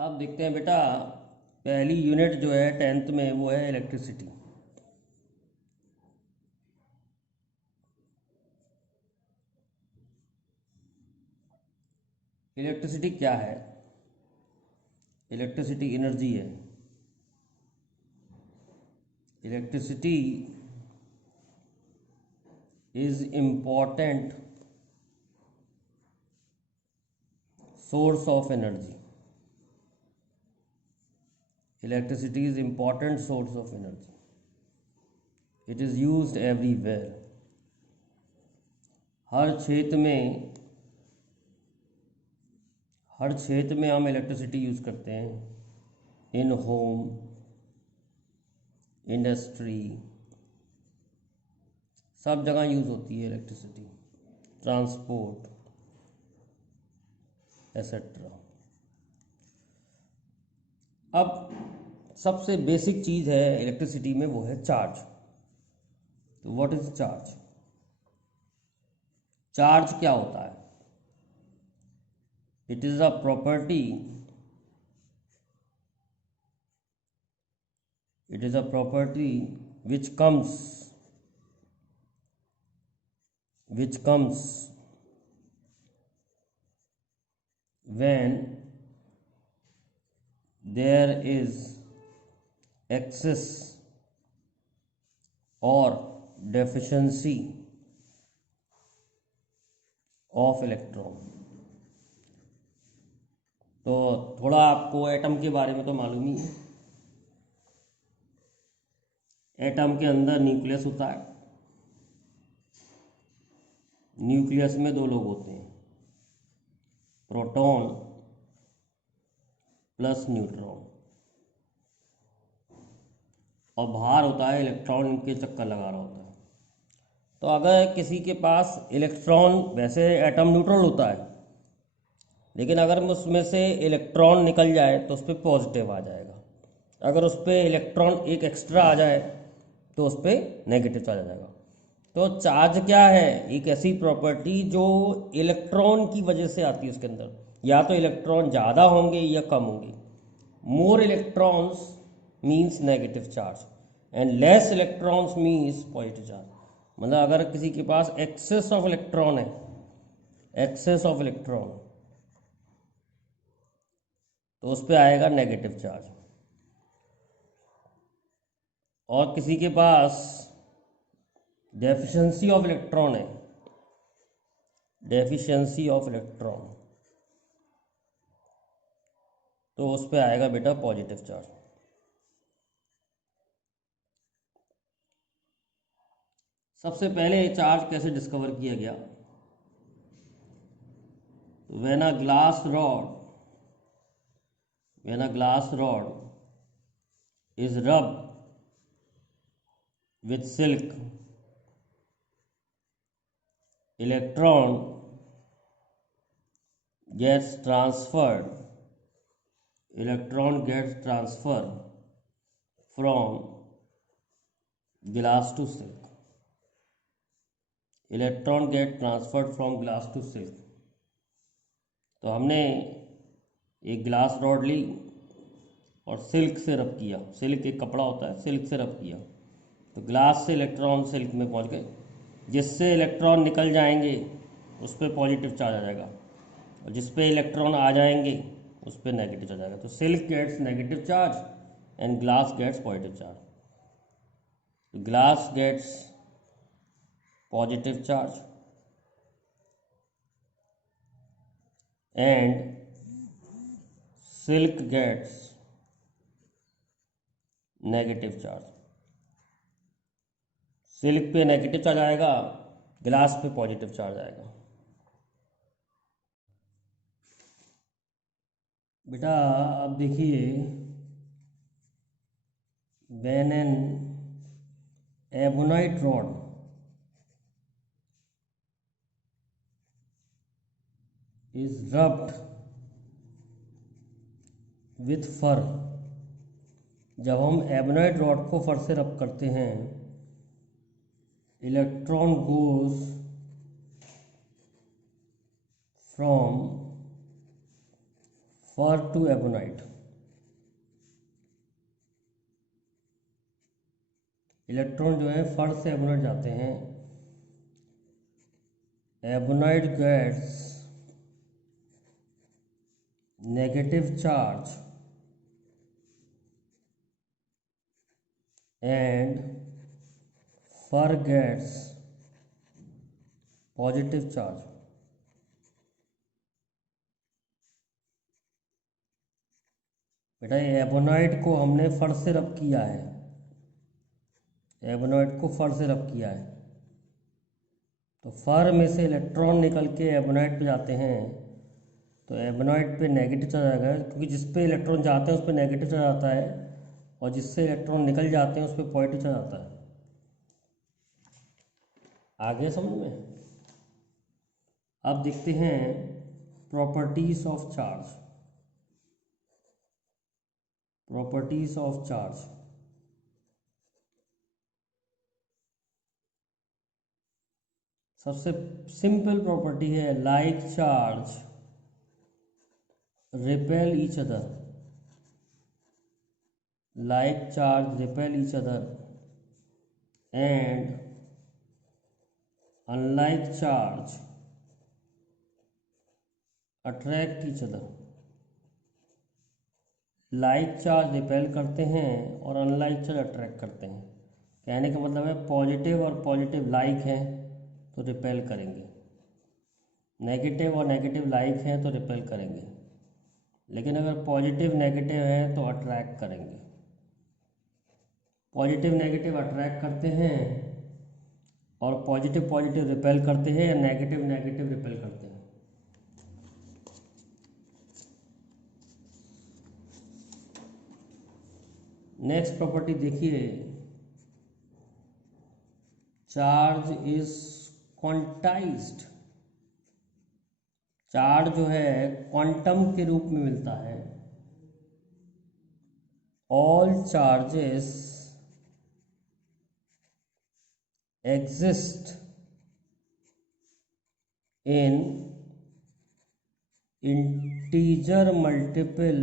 अब देखते हैं बेटा, पहली यूनिट जो है 10th में वो है इलेक्ट्रिसिटी। इलेक्ट्रिसिटी क्या है? इलेक्ट्रिसिटी एनर्जी है। Electricity is important source of energy. Electricity is important source of energy. It is used everywhere. हर क्षेत्र में हम इलेक्ट्रिसिटी यूज़ करते हैं। इन होम, इंडस्ट्री, सब जगह यूज़ होती है इलेक्ट्रिसिटी। Transport etcetera. अब सबसे बेसिक चीज़ है इलेक्ट्रिसिटी में, वो है चार्ज। तो व्हाट इज चार्ज? चार्ज क्या होता है? It is a property which comes when there is excess or deficiency of electron। तो थोड़ा आपको एटम के बारे में तो मालूम ही है। एटम के अंदर न्यूक्लियस होता है। न्यूक्लियस में दो लोग होते हैं, प्रोटॉन प्लस न्यूट्रॉन, और बाहर होता है इलेक्ट्रॉन, इनके चक्कर लगा रहा होता है। तो अगर किसी के पास इलेक्ट्रॉन, वैसे एटम न्यूट्रल होता है, लेकिन अगर उसमें से इलेक्ट्रॉन निकल जाए तो उस पर पॉजिटिव आ जाएगा। अगर उस पर इलेक्ट्रॉन एक एक्स्ट्रा आ जाए तो उस पर नेगेटिव चार्ज आ जाएगा। तो चार्ज क्या है? एक ऐसी प्रॉपर्टी जो इलेक्ट्रॉन की वजह से आती है उसके अंदर। या तो इलेक्ट्रॉन ज़्यादा होंगे या कम होंगे। मोर electrons means negative charge and less electrons means positive charge. मतलब अगर किसी के पास एक्सेस ऑफ इलेक्ट्रॉन है, एक्सेस ऑफ इलेक्ट्रॉन, तो उस पर आएगा नेगेटिव चार्ज। और किसी के पास डेफिशिएंसी ऑफ इलेक्ट्रॉन है, डेफिशिएंसी ऑफ इलेक्ट्रॉन, तो उस पर आएगा बेटा पॉजिटिव चार्ज। सबसे पहले चार्ज कैसे डिस्कवर किया गया? When a glass rod is rubbed with silk, electron gets transferred from glass to silk। Electron get transferred from glass to silk. तो हमने एक ग्लास रॉड ली और सिल्क से रब किया। सिल्क एक कपड़ा होता है, सिल्क से रब किया, तो ग्लास से इलेक्ट्रॉन सिल्क में पहुंच गए। जिससे इलेक्ट्रॉन निकल जाएंगे उस पर पॉजिटिव चार्ज आ जाएगा, और जिस पे इलेक्ट्रॉन आ जाएंगे उस पर नेगेटिव चार्ज आएगा। तो silk gets negative charge and glass gets positive charge. Glass gets positive charge and silk gets negative charge. Silk पे नेगेटिव चार्ज आएगा, ग्लास पे पॉजिटिव चार्ज आएगा। बेटा अब देखिए, when an ebonite rod is rubbed with fur. जब हम ebonite rod को फर से रब करते हैं, electron goes from fur to ebonite. Electron जो है फर से एबोनाइट जाते हैं। Ebonite gets negative charge and fur gets positive charge. बेटा एबोनाइट को हमने फर से रब किया है, एबोनाइट को फर से रब किया है, तो फर में से इलेक्ट्रॉन निकल के एबोनाइट पे जाते हैं, तो एबोनाइट पे नेगेटिव चार्ज आएगा, क्योंकि जिस पे इलेक्ट्रॉन जाते हैं उस पे नेगेटिव चार्ज आता है और जिससे इलेक्ट्रॉन निकल जाते हैं उस पे पॉजिटिव चार्ज आता है। आगे समझ में। अब देखते हैं properties of charge. Properties of charge. सबसे सिंपल प्रॉपर्टी है like charge repel each other, like charge repel each other and unlike charge attract each other. Like charge repel करते हैं और अनलाइक चार्ज अट्रैक्ट करते हैं। कहने का मतलब है पॉजिटिव और पॉजिटिव लाइक हैं तो रिपेल करेंगे, नेगेटिव और नेगेटिव लाइक हैं तो रिपेल करेंगे, लेकिन अगर पॉजिटिव नेगेटिव है तो अट्रैक्ट करेंगे। पॉजिटिव नेगेटिव अट्रैक्ट करते हैं और पॉजिटिव पॉजिटिव रिपेल करते हैं या नेगेटिव नेगेटिव रिपेल करते हैं। नेक्स्ट प्रॉपर्टी देखिए, चार्ज इज क्वांटाइज्ड। चार्ज जो है क्वांटम के रूप में मिलता है। All charges exist in integer multiple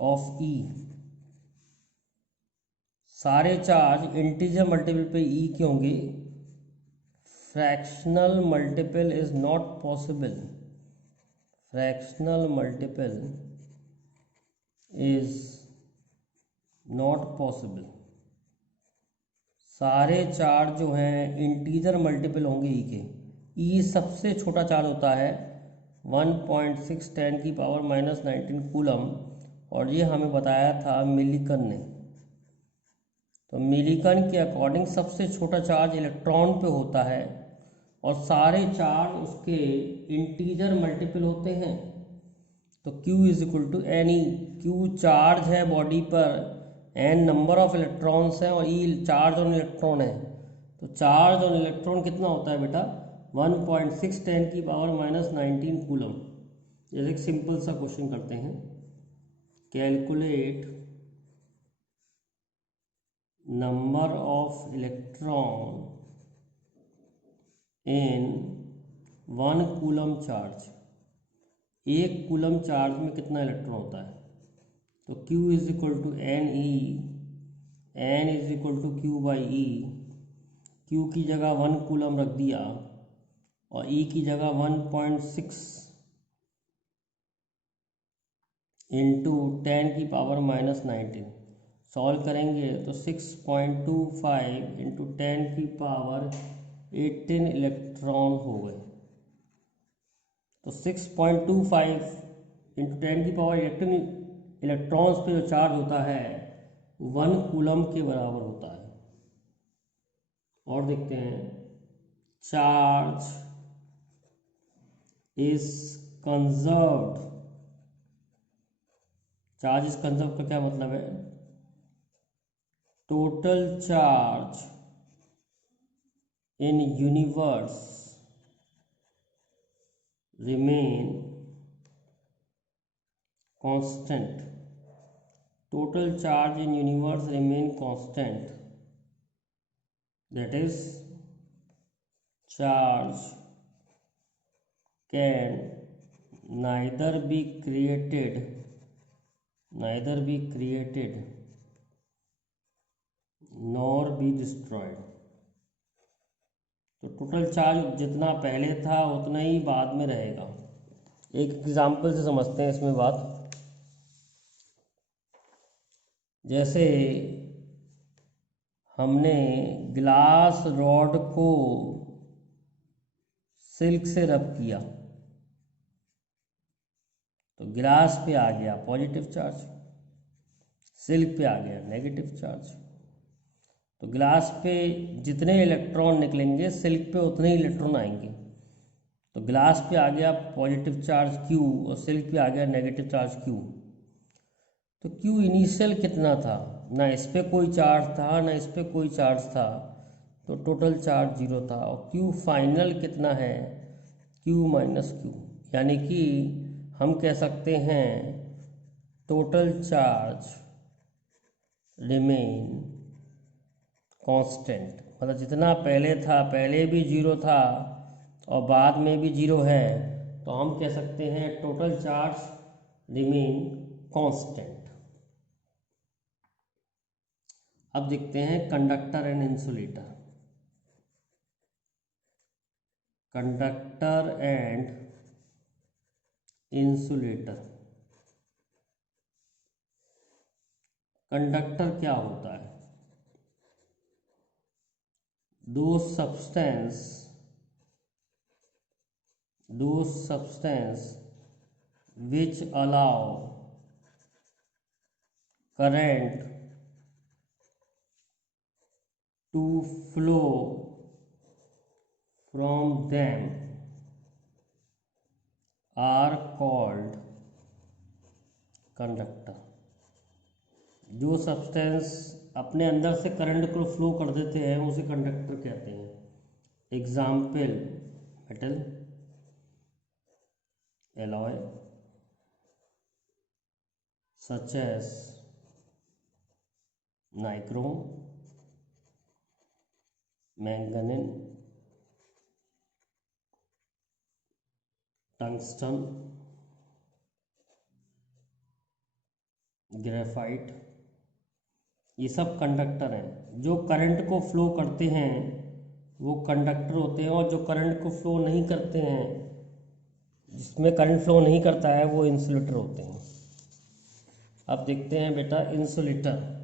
of e. सारे चार्ज इंटीजर मल्टीपल पे ई के होंगे, fractional multiple is not possible. Fractional multiple is not possible. सारे चार्ज जो हैं इंटीजर मल्टीपल होंगे ई के। ई सबसे छोटा चार्ज होता है 1.6 10 की पावर -19 कूलम, और ये हमें बताया था मिलीकन ने। तो मिलीकन के अकॉर्डिंग सबसे छोटा चार्ज इलेक्ट्रॉन पे होता है और सारे चार्ज उसके इंटीजर मल्टीपल होते हैं। तो Q is equal to n e. Q charge है बॉडी पर, एन नंबर ऑफ इलेक्ट्रॉन्स हैं और ई चार्ज ऑन इलेक्ट्रॉन है। तो चार्ज ऑन इलेक्ट्रॉन कितना होता है बेटा? 1.6 10 की पावर -19 कूलम। जैसे एक सिंपल सा क्वेश्चन करते हैं, calculate number of electron in 1 coulomb charge. एक कूलम चार्ज में कितना इलेक्ट्रॉन होता है? तो Q is equal to n e, n is equal to Q by e. Q की जगह 1 कूलम रख दिया और ई की जगह 1.6 इंटू 10 की पावर -19। सॉल्व करेंगे तो 6.25 इंटू 10 की पावर 18 इलेक्ट्रॉन हो गए। तो 6.25 इंटू 10 की पावर 18 इलेक्ट्रॉन्स पे जो चार्ज होता है 1 कूलम के बराबर होता है। और देखते हैं, charge is conserved. Charge is conserve का क्या मतलब है? Total charge in universe remain constant. Total charge in universe remain constant, that is charge can neither be created nor be destroyed। तो टोटल चार्ज जितना पहले था उतना ही बाद में रहेगा। एक एग्जाम्पल से समझते हैं इसमें बात। जैसे हमने ग्लास रॉड को सिल्क से रब किया तो गिलास पे आ गया पॉजिटिव चार्ज, सिल्क पे आ गया नेगेटिव चार्ज। तो गिलास पे जितने इलेक्ट्रॉन निकलेंगे सिल्क पे उतने ही इलेक्ट्रॉन आएंगे। तो गिलास पे आ गया पॉजिटिव चार्ज Q और सिल्क पे आ गया नेगेटिव चार्ज Q। तो Q इनिशियल कितना था, ना इस पे कोई चार्ज था ना इस पे कोई चार्ज था, तो टोटल चार्ज 0 था। और Q फाइनल कितना है, Q माइनस Q, यानी कि हम कह सकते हैं टोटल चार्ज रिमेन कांस्टेंट। मतलब जितना पहले था, पहले भी 0 था और बाद में भी 0 है, तो हम कह सकते हैं टोटल चार्ज रिमेन कांस्टेंट। अब देखते हैं conductor and insulator. Conductor and insulator. Conductor क्या होता है? those substance which allow current to flow from them are called conductor। जो सब्सटेंस अपने अंदर से करंट को फ्लो कर देते हैं उसे कंडक्टर कहते हैं। Example metal, alloy such as nichrome, manganese, tungsten, graphite, ये सब कंडक्टर हैं। जो करंट को फ्लो करते हैं वो कंडक्टर होते हैं, और जो करंट को फ्लो नहीं करते हैं, जिसमें करंट फ्लो नहीं करता है, वो इंसुलेटर होते हैं। अब देखते हैं बेटा insulator.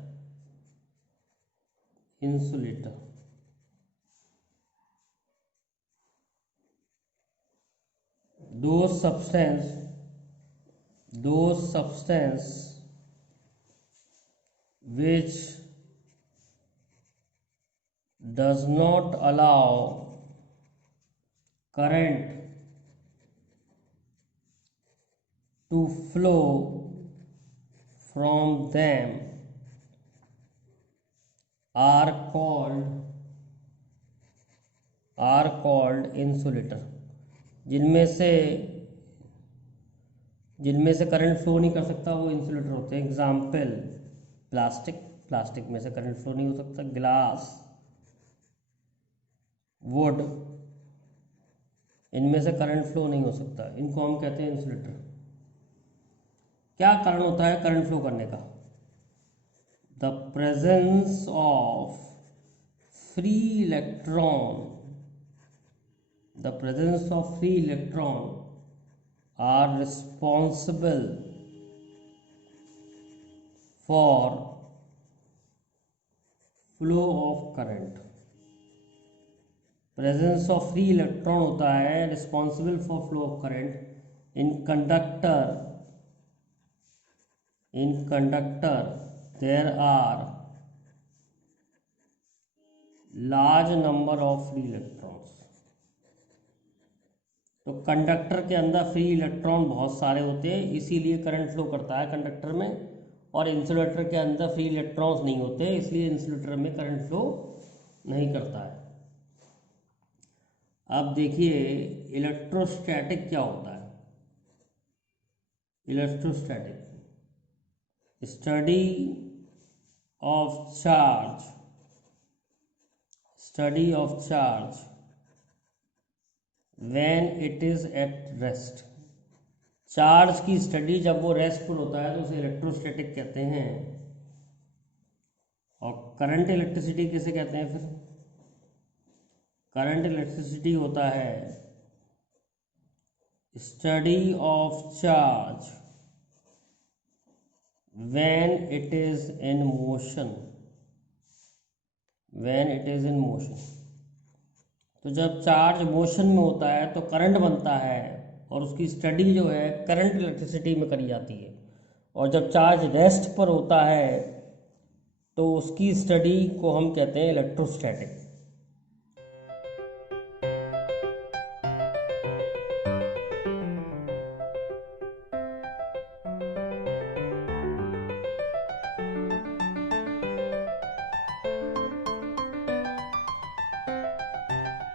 those substance which does not allow current to flow from them are called insulator। जिनमें से करंट फ्लो नहीं कर सकता वो इंसुलेटर होते हैं। एग्जाम्पल प्लास्टिक में से करंट फ्लो नहीं हो सकता, ग्लास, वुड, इनमें से करंट फ्लो नहीं हो सकता, इनको हम कहते हैं इंसुलेटर। क्या कारण होता है करंट फ्लो करने का? The presence of free electron are responsible for flow of current। presence of free electron होता है responsible for flow of current in conductor there are large number of free electrons। तो conductor के अंदर free electron बहुत सारे होते हैं, इसीलिए करंट फ्लो करता है कंडक्टर में। और इंसुलेटर के अंदर फ्री इलेक्ट्रॉन्स नहीं होते, इसलिए इंसुलेटर में करंट फ्लो नहीं करता है। अब देखिए इलेक्ट्रोस्टैटिक क्या होता है। Electrostatic study of charge when it is at rest। Charge की स्टडी जब वो रेस्टफुल होता है तो उसे इलेक्ट्रोस्टैटिक कहते हैं। और करंट इलेक्ट्रिसिटी किसे कहते हैं? फिर करंट इलेक्ट्रिसिटी होता है study of charge when it is in motion, when it is in motion। तो जब चार्ज मोशन में होता है तो करंट बनता है और उसकी स्टडी जो है करंट इलेक्ट्रिसिटी में करी जाती है। और जब चार्ज रेस्ट पर होता है तो उसकी स्टडी को हम कहते हैं इलेक्ट्रोस्टैटिक।